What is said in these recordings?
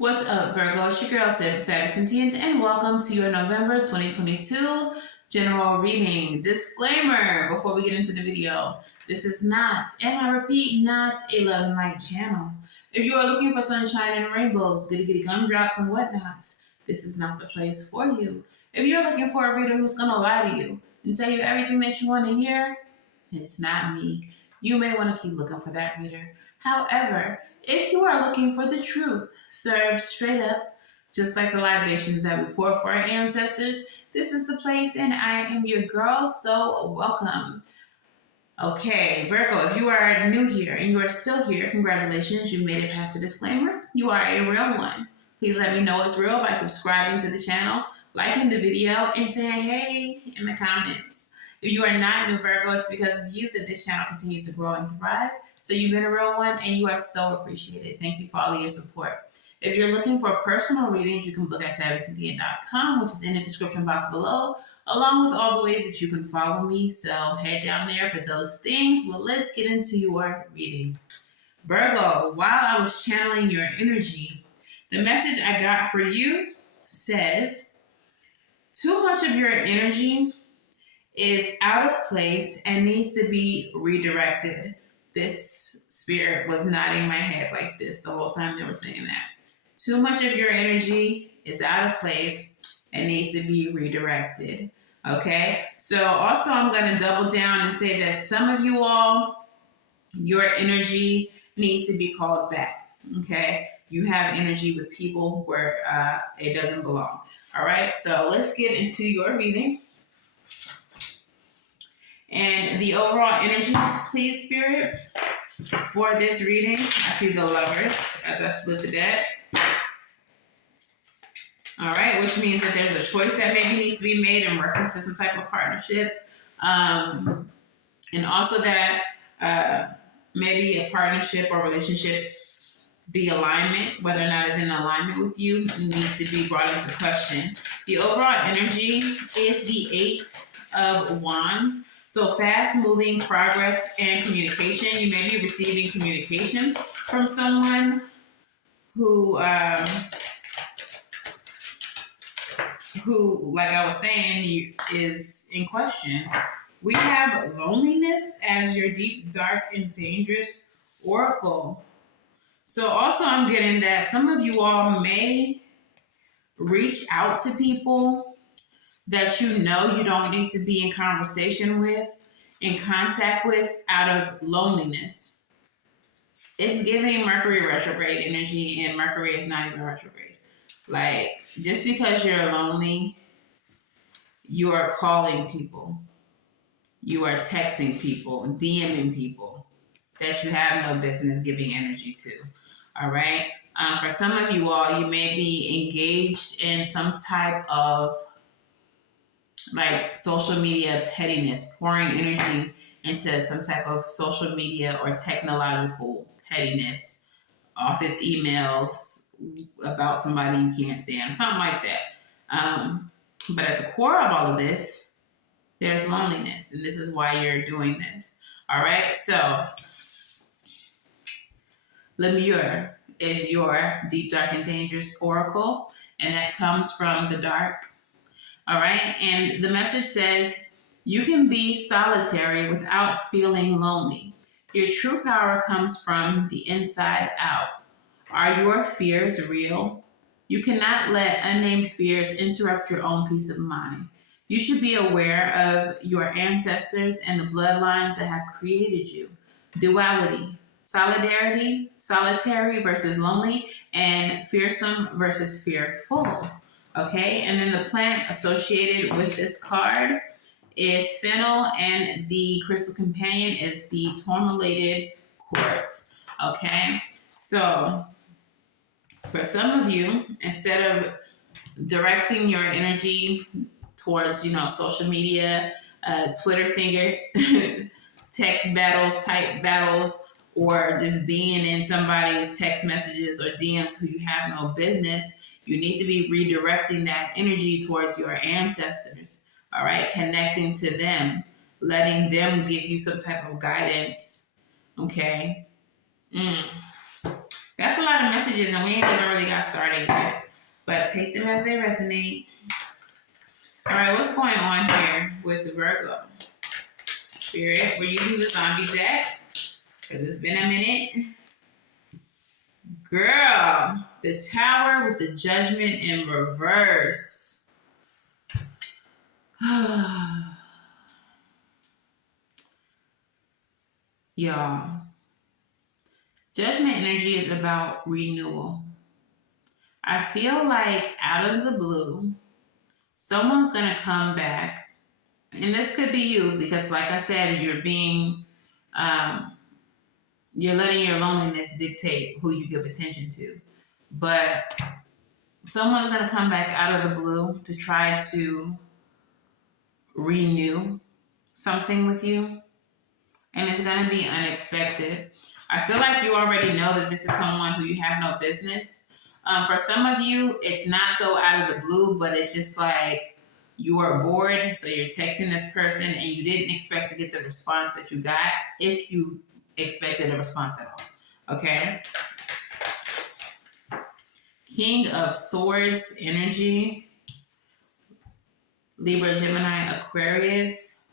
What's up, Virgo? It's your girl, Savy, Sentient, and welcome to your November 2022 general reading. Disclaimer before we get into the video. This is not, and I repeat, not a love and light channel. If you are looking for sunshine and rainbows, goody gumdrops and whatnots, this is not the place for you. If you're looking for a reader who's going to lie to you and tell you everything that you want to hear, it's not me. You may want to keep looking for that reader. However, if you are looking for the truth, served straight up, just like the libations that we pour for our ancestors, this is the place, and I am your girl, so welcome. Okay, Virgo, if you are new here and you are still here, congratulations, you made it past the disclaimer. You are a real one. Please let me know it's real by subscribing to the channel, liking the video, and saying hey in the comments. If you are not new Virgo, it's because of you that this channel continues to grow and thrive. So you've been a real one, and you are so appreciated. Thank you for all of your support. If you're looking for personal readings, you can book at savyreadings.com, which is in the description box below, along with all the ways that you can follow me. So head down there for those things. Well, let's get into your reading. Virgo, while I was channeling your energy, the message I got for you says, too much of your energy is out of place and needs to be redirected. This spirit was nodding my head like this the whole time they were saying that. Too much of your energy is out of place and needs to be redirected. Okay? So also I'm going to double down and say that some of you all, your energy needs to be called back. Okay? You have energy with people where it doesn't belong. All right? So let's get into your reading. And the overall energies, please, Spirit, for this reading. I see the Lovers as I split the deck. All right, which means that there's a choice that maybe needs to be made in reference to some type of partnership. And also that maybe a partnership or relationship, the alignment, whether or not it's in alignment with you, needs to be brought into question. The overall energy is the Eight of Wands. So fast-moving progress and communication. You may be receiving communications from someone who, like I was saying, is in question. We have loneliness as your deep, dark, and dangerous oracle. So also I'm getting that some of you all may reach out to people that you know you don't need to be in conversation with, in contact with, out of loneliness. It's giving Mercury retrograde energy, and Mercury is not even retrograde. Like, just because you're lonely, you are calling people. You are texting people, DMing people that you have no business giving energy to. All right? For some of you all, you may be engaged in some type of like social media pettiness, pouring energy into some type of social media or technological pettiness, office emails about somebody you can't stand, something like that. But at the core of all of this, there's loneliness, and this is why you're doing this. All right, so Lemure is your deep, dark, and dangerous oracle, and that comes from the dark. All right, and the message says, you can be solitary without feeling lonely. Your true power comes from the inside out. Are your fears real? You cannot let unnamed fears interrupt your own peace of mind. You should be aware of your ancestors and the bloodlines that have created you. Duality, solidarity, solitary versus lonely, and fearsome versus fearful. Okay, and then the plant associated with this card is fennel, and the crystal companion is the tourmalated quartz. Okay, so for some of you, instead of directing your energy towards, social media, Twitter fingers, text battles, type battles, or just being in somebody's text messages or DMs who you have no business, you need to be redirecting that energy towards your ancestors, all right? Connecting to them, letting them give you some type of guidance, okay? That's a lot of messages, and we ain't even really got started yet. But take them as they resonate. All right, what's going on here with the Virgo? Spirit, we're using the zombie deck because it's been a minute. Girl, the Tower with the Judgment in reverse. Y'all, Judgment energy is about renewal. I feel like out of the blue, someone's going to come back. And this could be you because, like I said, you're being, you're letting your loneliness dictate who you give attention to. But someone's going to come back out of the blue to try to renew something with you. And it's going to be unexpected. I feel like you already know that this is someone who you have no business. For some of you, it's not so out of the blue, but it's just like you are bored, so you're texting this person and you didn't expect to get the response that you got, if you expected a response at all. Okay? King of Swords energy. Libra, Gemini, Aquarius.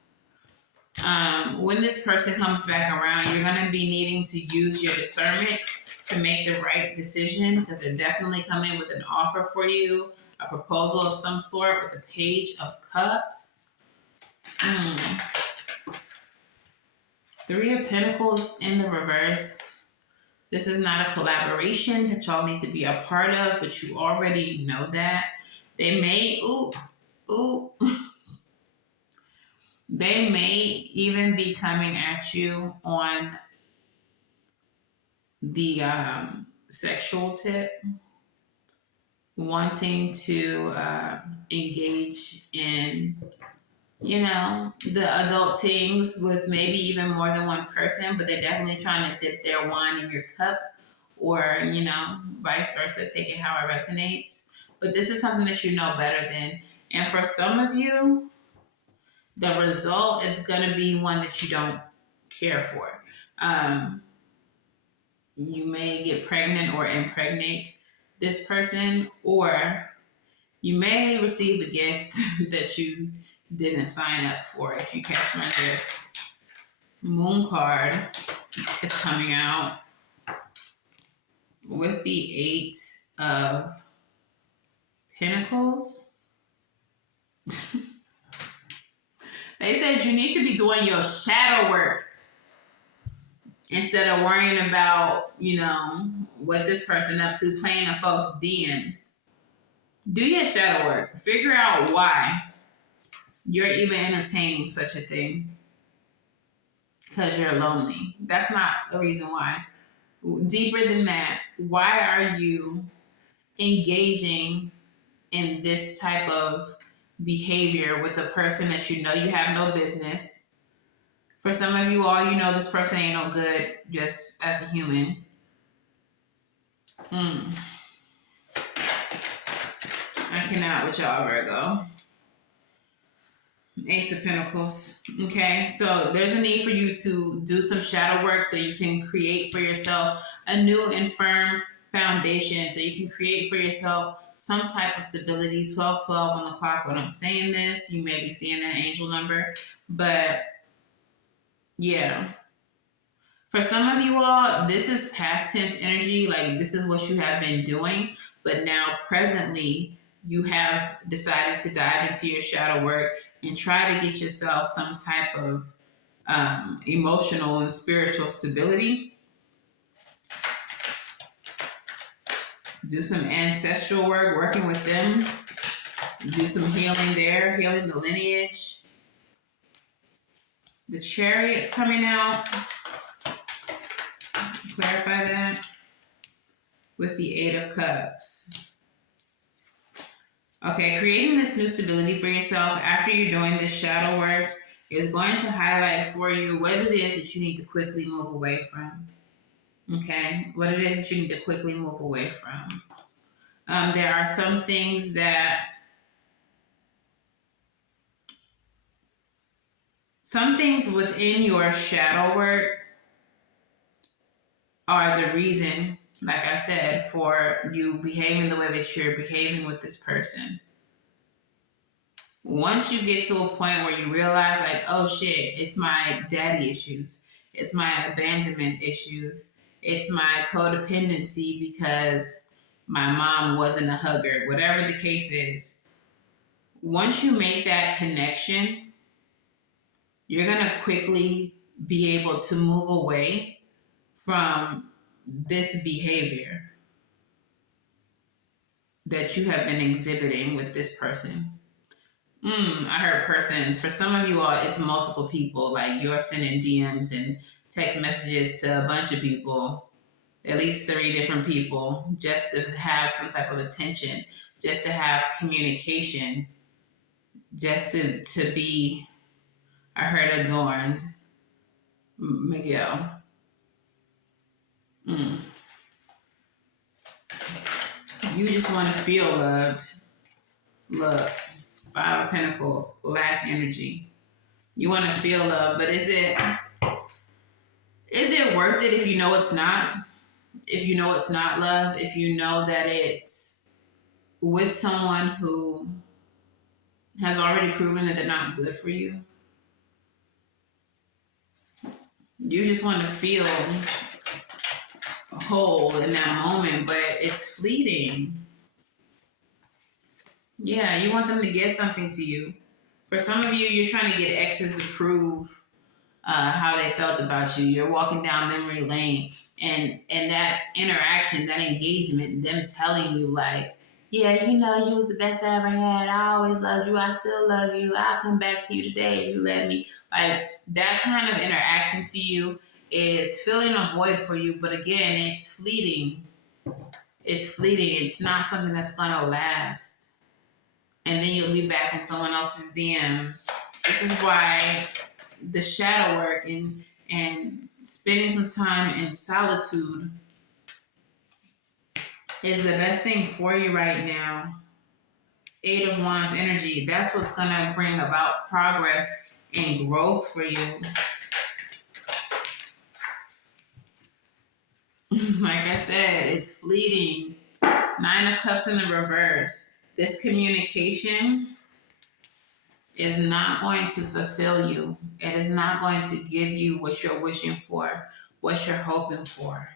When this person comes back around, you're going to be needing to use your discernment to make the right decision, because they're definitely coming with an offer for you, a proposal of some sort with the Page of Cups. 3 of Pentacles in the reverse. This is not a collaboration that y'all need to be a part of, but you already know that. They may, they may even be coming at you on the sexual tip, wanting to engage in, you know, the adult things with maybe even more than one person, but they're definitely trying to dip their wine in your cup, or, you know, vice versa, take it how it resonates. But this is something that you know better than. And for some of you, the result is going to be one that you don't care for. You may get pregnant or impregnate this person, or you may receive a gift that you didn't sign up for, if you catch my drift. Moon card is coming out with the 8 of Pentacles. They said you need to be doing your shadow work instead of worrying about, you know, what this person up to, playing in folks' DMs. Do your shadow work. Figure out why you're even entertaining such a thing. Because you're lonely. That's not the reason why. Deeper than that, why are you engaging in this type of behavior with a person that you know you have no business? For some of you all, you know this person ain't no good just as a human. I cannot with y'all, Virgo. Ace of Pentacles. Okay, so there's a need for you to do some shadow work so you can create for yourself a new and firm foundation, so you can create for yourself some type of stability. 1212 on the clock when I'm saying this. You may be seeing that angel number, but yeah. For some of you all, this is past tense energy. Like, this is what you have been doing, but now presently you have decided to dive into your shadow work and try to get yourself some type of emotional and spiritual stability. Do some ancestral work, working with them. Do some healing there, healing the lineage. The Chariot's coming out. Clarify that with the 8 of Cups. Okay, creating this new stability for yourself after you're doing this shadow work is going to highlight for you what it is that you need to quickly move away from. Okay, what it is that you need to quickly move away from. There are some things that, some things within your shadow work are the reason like I said, for you behaving the way that you're behaving with this person. Once you get to a point where you realize, like, oh shit, it's my daddy issues, it's my abandonment issues, it's my codependency because my mom wasn't a hugger, whatever the case is, once you make that connection, you're going to quickly be able to move away from this behavior that you have been exhibiting with this person. I heard persons. For some of you all, it's multiple people. Like you're sending DMs and text messages to a bunch of people, at least 3 different people, just to have some type of attention, just to have communication, just to be, I heard, adorned. Miguel. You just want to feel loved. Look, 5 of Pentacles, lack energy. You want to feel love, but is it worth it if you know it's not? If you know it's not love, if you know that it's with someone who has already proven that they're not good for you? You just want to feel whole in that moment, but it's fleeting. Yeah, you want them to give something to you. For some of you, you're trying to get exes to prove how they felt about you. You're walking down memory lane, and that interaction, that engagement, them telling you like, yeah, you know, you was the best I ever had. I always loved you. I still love you. I'll come back to you today if you let me. Like that kind of interaction to you is filling a void for you. But again, it's fleeting. It's fleeting. It's not something that's going to last. And then you'll be back in someone else's DMs. This is why the shadow work and spending some time in solitude is the best thing for you right now. 8 of Wands energy. That's what's going to bring about progress and growth for you. Like I said, it's fleeting. 9 of Cups in the reverse. This communication is not going to fulfill you. It is not going to give you what you're wishing for, what you're hoping for.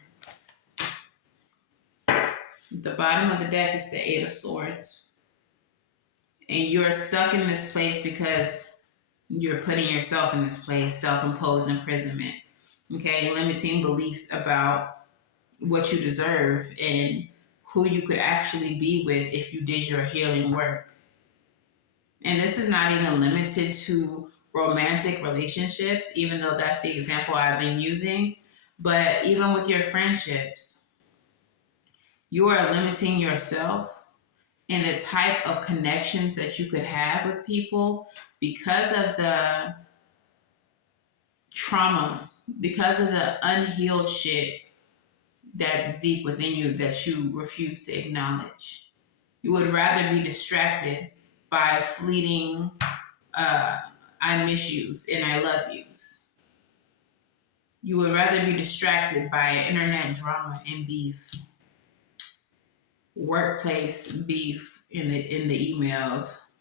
The bottom of the deck is the 8 of Swords. And you're stuck in this place because you're putting yourself in this place, self-imposed imprisonment. Okay, limiting beliefs about what you deserve and who you could actually be with if you did your healing work. And this is not even limited to romantic relationships, even though that's the example I've been using. But even with your friendships, you are limiting yourself and the type of connections that you could have with people because of the trauma, because of the unhealed shit that's deep within you that you refuse to acknowledge. You would rather be distracted by fleeting I miss yous and I love yous. You would rather be distracted by internet drama and beef, workplace beef in the emails.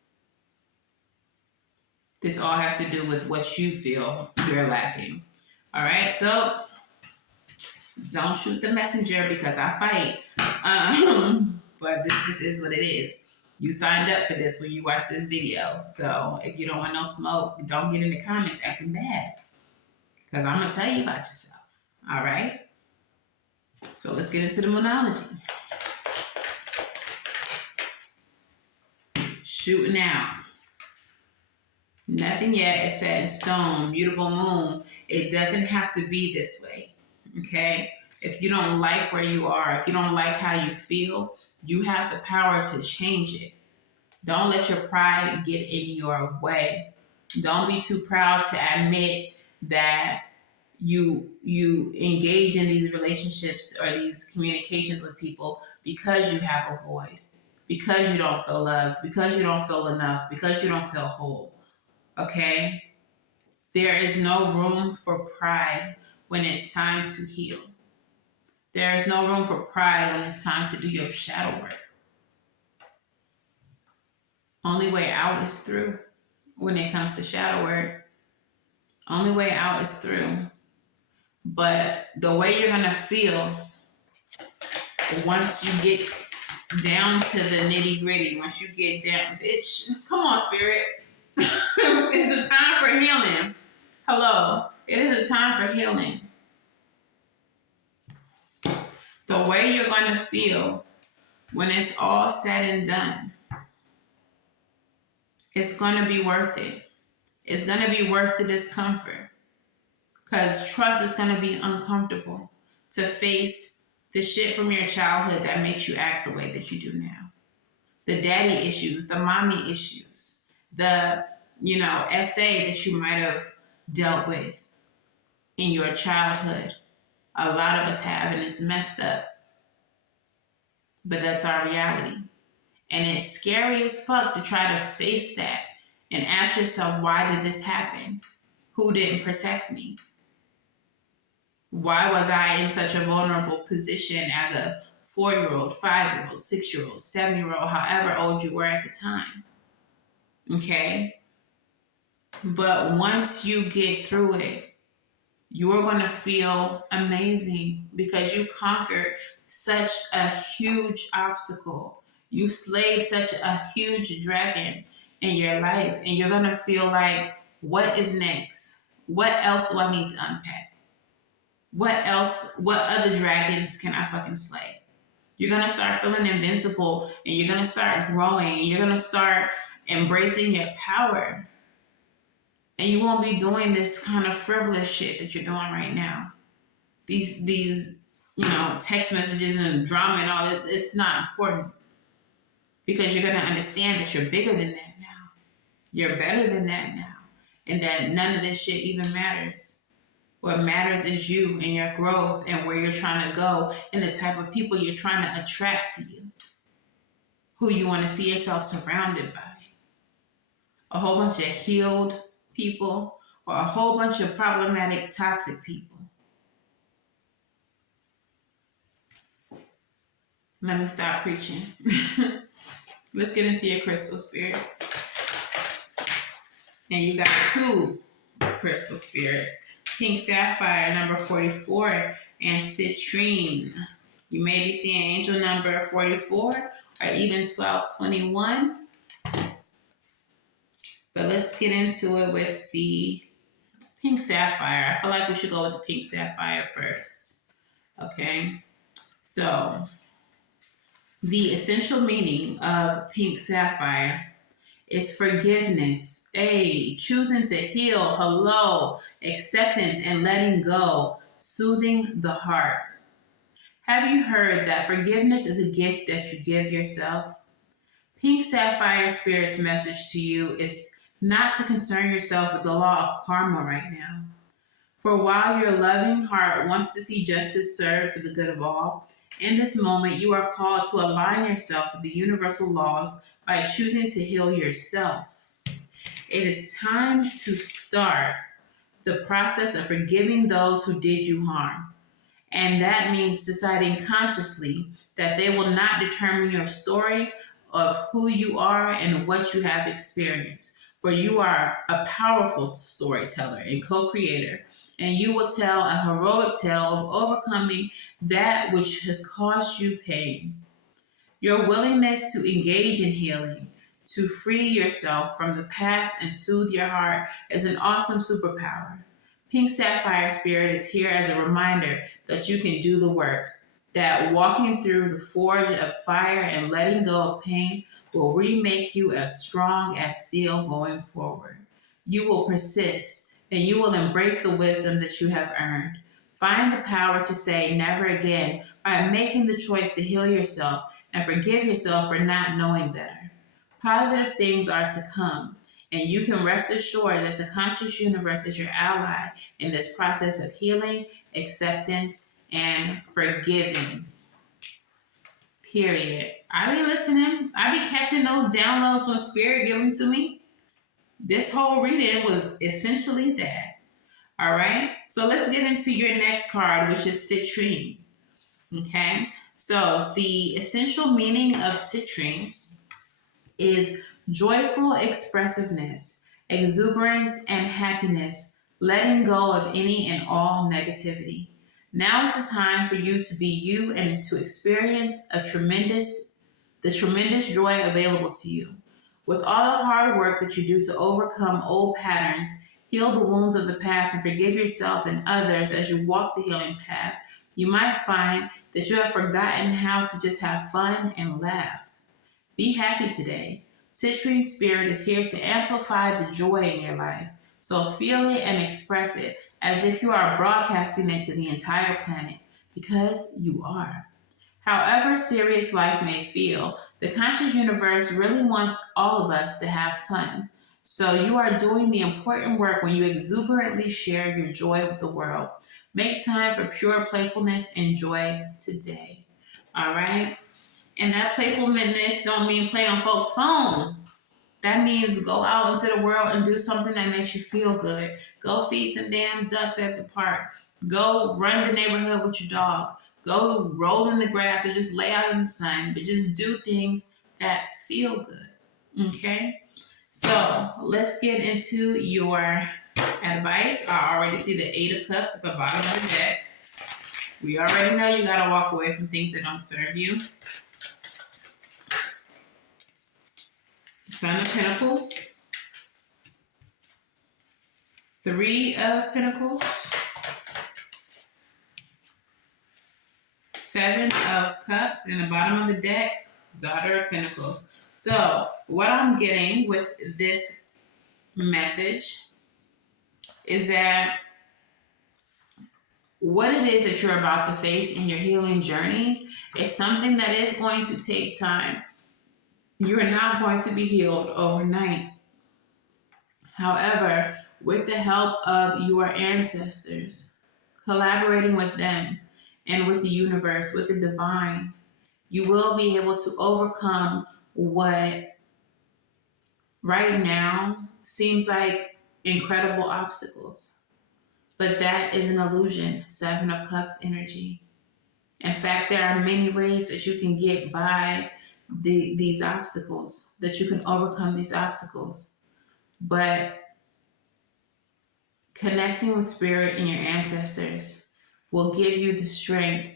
This all has to do with what you feel you're lacking. All right, so don't shoot the messenger because I fight. But this just is what it is. You signed up for this when you watched this video. So if you don't want no smoke, don't get in the comments acting bad. Because I'm going to tell you about yourself. All right? So let's get into the Moonology. Shooting out. Nothing yet is set in stone. Mutable moon. It doesn't have to be this way. Okay? If you don't like where you are, if you don't like how you feel, you have the power to change it. Don't let your pride get in your way. Don't be too proud to admit that you engage in these relationships or these communications with people because you have a void, because you don't feel loved, because you don't feel enough, because you don't feel whole. Okay? There is no room for pride when it's time to heal. There is no room for pride when it's time to do your shadow work. Only way out is through when it comes to shadow work. Only way out is through. But the way you're going to feel once you get down to the nitty gritty, once you get down, bitch, come on, spirit. It's a time for healing. Hello. It is a time for healing. The way you're going to feel when it's all said and done, it's going to be worth it. It's going to be worth the discomfort. Because trust is going to be uncomfortable to face the shit from your childhood that makes you act the way that you do now. The daddy issues, the mommy issues, the, essay that you might have dealt with in your childhood. A lot of us have, and it's messed up. But that's our reality. And it's scary as fuck to try to face that and ask yourself, why did this happen? Who didn't protect me? Why was I in such a vulnerable position as a 4-year-old, 5-year-old, 6-year-old, 7-year-old, however old you were at the time? Okay? But once you get through it, you are going to feel amazing because you conquered such a huge obstacle. You slayed such a huge dragon in your life, and you're going to feel like, what is next? What else do I need to unpack? What else? What other dragons can I fucking slay? You're going to start feeling invincible, and you're going to start growing, and you're going to start embracing your power. And you won't be doing this kind of frivolous shit that you're doing right now. These text messages and drama and all that, it's not important. Because you're going to understand that you're bigger than that now. You're better than that now. And that none of this shit even matters. What matters is you and your growth and where you're trying to go and the type of people you're trying to attract to you. Who you want to see yourself surrounded by. A whole bunch of healed people or a whole bunch of problematic, toxic people. Let me stop preaching. Let's get into your crystal spirits. And you got 2 crystal spirits. Pink Sapphire, number 44, and Citrine. You may be seeing angel number 44 or even 1221. But let's get into it with the Pink Sapphire. I feel like we should go with the Pink Sapphire first. Okay? So, the essential meaning of Pink Sapphire is forgiveness, choosing to heal, hello, acceptance and letting go, soothing the heart. Have you heard that forgiveness is a gift that you give yourself? Pink Sapphire Spirit's message to you is not to concern yourself with the law of karma right now. For while your loving heart wants to see justice served for the good of all, in this moment you are called to align yourself with the universal laws by choosing to heal yourself. It is time to start the process of forgiving those who did you harm. And that means deciding consciously that they will not determine your story of who you are and what you have experienced. For you are a powerful storyteller and co-creator, and you will tell a heroic tale of overcoming that which has caused you pain. Your willingness to engage in healing, to free yourself from the past and soothe your heart is an awesome superpower. Pink Sapphire Spirit is here as a reminder that you can do the work, that walking through the forge of fire and letting go of pain will remake you as strong as steel going forward. You will persist, and you will embrace the wisdom that you have earned. Find the power to say never again by making the choice to heal yourself and forgive yourself for not knowing better. Positive things are to come, and you can rest assured that the conscious universe is your ally in this process of healing, acceptance, and forgiving. Period. I be listening. I be catching those downloads when Spirit give them to me. This whole reading was essentially that. All right? So let's get into your next card, which is Citrine. Okay, so the essential meaning of citrine is joyful expressiveness, exuberance, and happiness, letting go of any and all negativity. Now is the time for you to be you and to experience the tremendous joy available to you. With all the hard work that you do to overcome old patterns, heal the wounds of the past, and forgive yourself and others as you walk the healing path, you might find that you have forgotten how to just have fun and laugh. Be happy today. Citrine Spirit is here to amplify the joy in your life. So feel it and express it as if you are broadcasting it to the entire planet, because you are. However serious life may feel, the conscious universe really wants all of us to have fun. So you are doing the important work when you exuberantly share your joy with the world. Make time for pure playfulness and joy today. All right? And that playfulness don't mean play on folks' phone. That means go out into the world and do something that makes you feel good. Go feed some damn ducks at the park. Go run the neighborhood with your dog. Go roll in the grass or just lay out in the sun. But just do things that feel good. Okay? So let's get into your advice. I already see the 8 of Cups at the bottom of the deck. We already know you got to walk away from things that don't serve you. Son of Pentacles, 3 of Pentacles, 7 of Cups, and the bottom of the deck, Daughter of Pentacles. So what I'm getting with this message is that what it is that you're about to face in your healing journey is something that is going to take time. You're not going to be healed overnight. However, with the help of your ancestors, collaborating with them and with the universe, with the divine, you will be able to overcome what right now seems like incredible obstacles. But that is an illusion, 7 of Cups energy. In fact, there are many ways that you can get by these obstacles, that you can overcome these obstacles. But connecting with spirit and your ancestors will give you the strength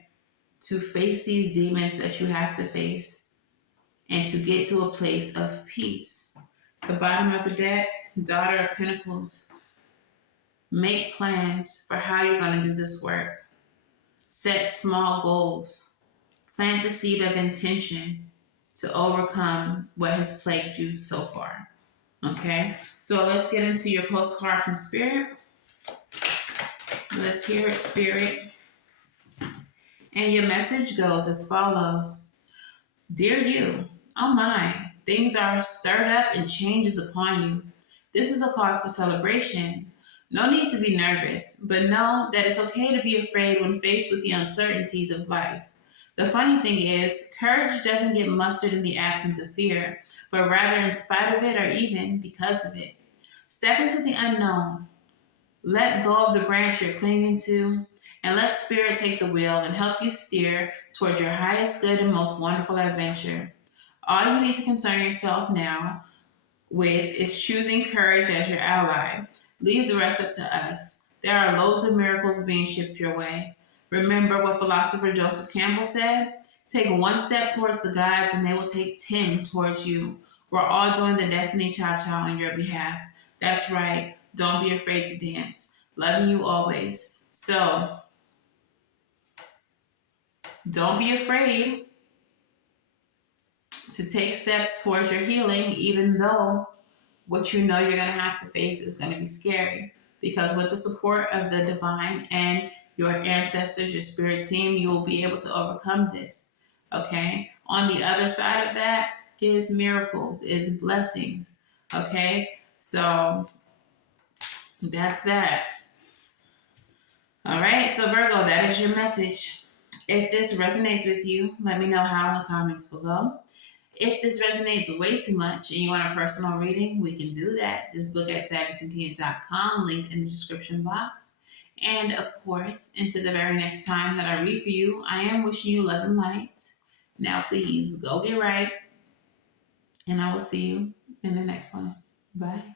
to face these demons that you have to face and to get to a place of peace. The bottom of the deck, Daughter of Pentacles. Make plans for how you're going to do this work. Set small goals. Plant the seed of intention to overcome what has plagued you so far. Okay? So let's get into your postcard from Spirit. Let's hear it, Spirit. And your message goes as follows. Dear you, oh my, things are stirred up and change is upon you. This is a cause for celebration. No need to be nervous, but know that it's okay to be afraid when faced with the uncertainties of life. The funny thing is, courage doesn't get mustered in the absence of fear, but rather in spite of it or even because of it. Step into the unknown. Let go of the branch you're clinging to, and let Spirit take the wheel and help you steer toward your highest good and most wonderful adventure. All you need to concern yourself now with is choosing courage as your ally. Leave the rest up to us. There are loads of miracles being shipped your way. Remember what philosopher Joseph Campbell said? Take 1 step towards the gods and they will take 10 towards you. We're all doing the Destiny Cha-Cha on your behalf. That's right. Don't be afraid to dance. Loving you always. So, don't be afraid to take steps towards your healing, even though what you know you're going to have to face is going to be scary. Because with the support of the divine and your ancestors, your spirit team, you will be able to overcome this. Okay? On the other side of that is miracles, is blessings. Okay? So that's that. All right, so Virgo, that is your message. If this resonates with you, let me know how in the comments below. If this resonates way too much and you want a personal reading, we can do that. Just book at savyreadings.com, linked in the description box. And of course, until the very next time that I read for you, I am wishing you love and light. Now, please go get right, and I will see you in the next one. Bye.